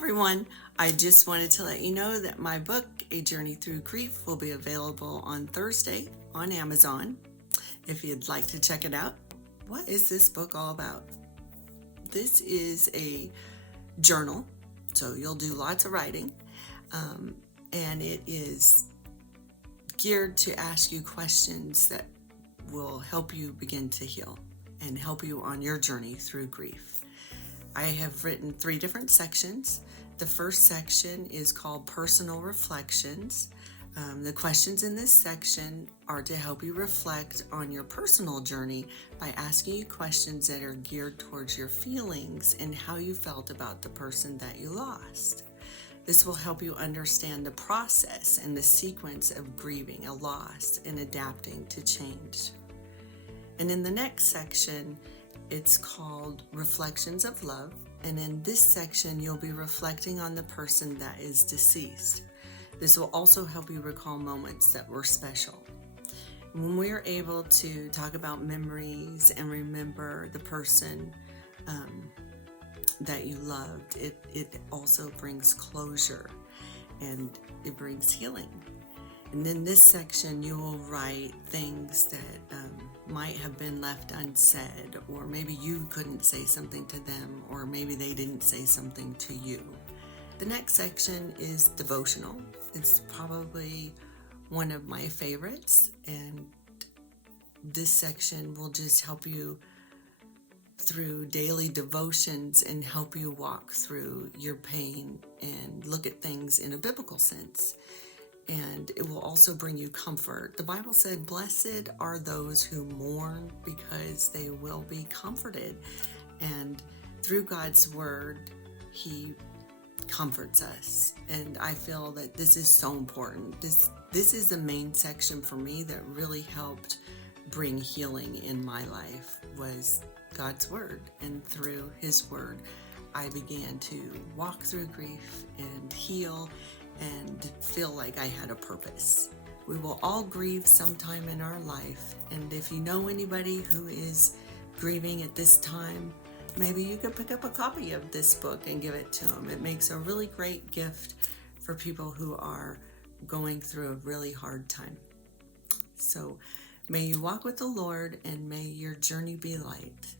everyone. I just wanted to let you know that my book, A Journey Through Grief, will be available on Thursday on Amazon if you'd like to check it out. What is this book all about? This is a journal, so you'll do lots of writing, and it is geared to ask you questions that will help you begin to heal and help you on your journey through grief. I have written 3 different sections. The first section is called Personal Reflections. The questions in this section are to help you reflect on your personal journey by asking you questions that are geared towards your feelings and how you felt about the person that you lost. This will help you understand the process and the sequence of grieving a loss and adapting to change. And in the next section, it's called Reflections of Love. And in this section, you'll be reflecting on the person that is deceased. This will also help you recall moments that were special. When we are able to talk about memories and remember the person that you loved, it also brings closure and it brings healing. And in this section, you will write things that might have been left unsaid, or maybe you couldn't say something to them, or maybe they didn't say something to you. The next section is Devotional. It's probably one of my favorites, and this section will just help you through daily devotions and help you walk through your pain and look at things in a biblical sense. And it will also bring you comfort. The Bible said, "Blessed are those who mourn because they will be comforted." And through God's word, He comforts us. And I feel that this is so important. This is the main section for me that really helped bring healing in my life, was God's word. And through His word, I began to walk through grief and heal and feel like I had a purpose. We will all grieve sometime in our life, and if you know anybody who is grieving at this time, maybe you could pick up a copy of this book and give it to them. It makes a really great gift for people who are going through a really hard time. So may you walk with the Lord, and may your journey be light.